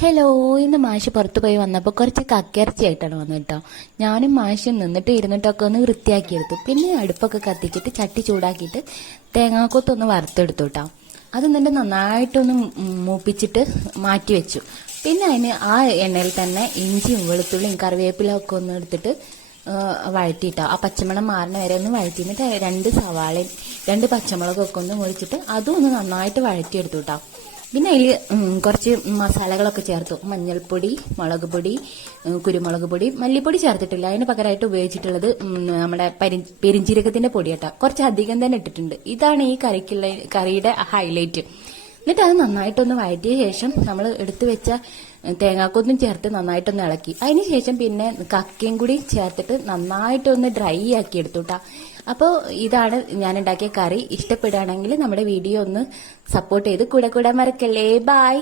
Hello, ഇന്ന് മാഷ് പുറത്തു പോയി വന്നപ്പോൾ കുറച്ച് കക്കിറച്ചിയായിട്ടാണ് വന്നത് കേട്ടോ. ഞാനും മാഷും നിന്നിട്ട് ഇരുന്നിട്ടൊക്കെ ഒന്ന് വൃത്തിയാക്കിയെടുത്തു. പിന്നെ അടുപ്പൊക്കെ കത്തിച്ചിട്ട് ചട്ടി ചൂടാക്കിയിട്ട് തേങ്ങാക്കൊത്തൊന്ന് വറുത്തെടുത്തു കേട്ടോ. അത് എന്നിട്ട് നന്നായിട്ടൊന്ന് മൂപ്പിച്ചിട്ട് മാറ്റി വെച്ചു. പിന്നെ അതിന് ആ എണ്ണയിൽ തന്നെ ഇഞ്ചിയും വെളുത്തുള്ളിയും കറിവേപ്പിലയും ഒക്കെ ഒന്ന് എടുത്തിട്ട് വഴറ്റിയിട്ടോ. ആ പച്ചമണം മാറുന്ന വരെ ഒന്ന് വഴറ്റി. എന്നിട്ട് 2 സവാളയും 2 പച്ചമുളകൊക്കെ ഒന്ന് മുറിച്ചിട്ട് അതും ഒന്ന് നന്നായിട്ട് വഴറ്റിയെടുത്തു കേട്ടോ. പിന്നെ അതിൽ കുറച്ച് മസാലകളൊക്കെ ചേർത്തു. മഞ്ഞൾപ്പൊടി, മുളക് പൊടി, കുരുമുളക് പൊടി, മല്ലിപ്പൊടി ചേർത്തിട്ടില്ല. അതിന് പകരമായിട്ട് ഉപയോഗിച്ചിട്ടുള്ളത് നമ്മുടെ പെരിഞ്ജീരകത്തിന്റെ പൊടി കേട്ടോ. കുറച്ച് അധികം തന്നെ ഇട്ടിട്ടുണ്ട്. ഇതാണ് ഈ കറിയുടെ ഹൈലൈറ്റ്. എന്നിട്ട് അത് നന്നായിട്ടൊന്ന് വഴറ്റിയ ശേഷം നമ്മൾ എടുത്തു വെച്ച തേങ്ങാക്കൊന്നും ചേർത്ത് നന്നായിട്ടൊന്ന് ഇളക്കി. അതിന് ശേഷം പിന്നെ കക്കയും കൂടി ചേർത്തിട്ട് നന്നായിട്ടൊന്ന് ഡ്രൈ ആക്കി എടുത്തു കേട്ടോ. അപ്പോൾ ഇതാണ് ഞാൻ ഉണ്ടാക്കിയ കറി. ഇഷ്ടപ്പെടുകയാണെങ്കിൽ നമ്മുടെ വീഡിയോ ഒന്ന് സപ്പോർട്ട് ചെയ്ത് കൂടെ കൂടെ മറക്കല്ലേ. ബായ്.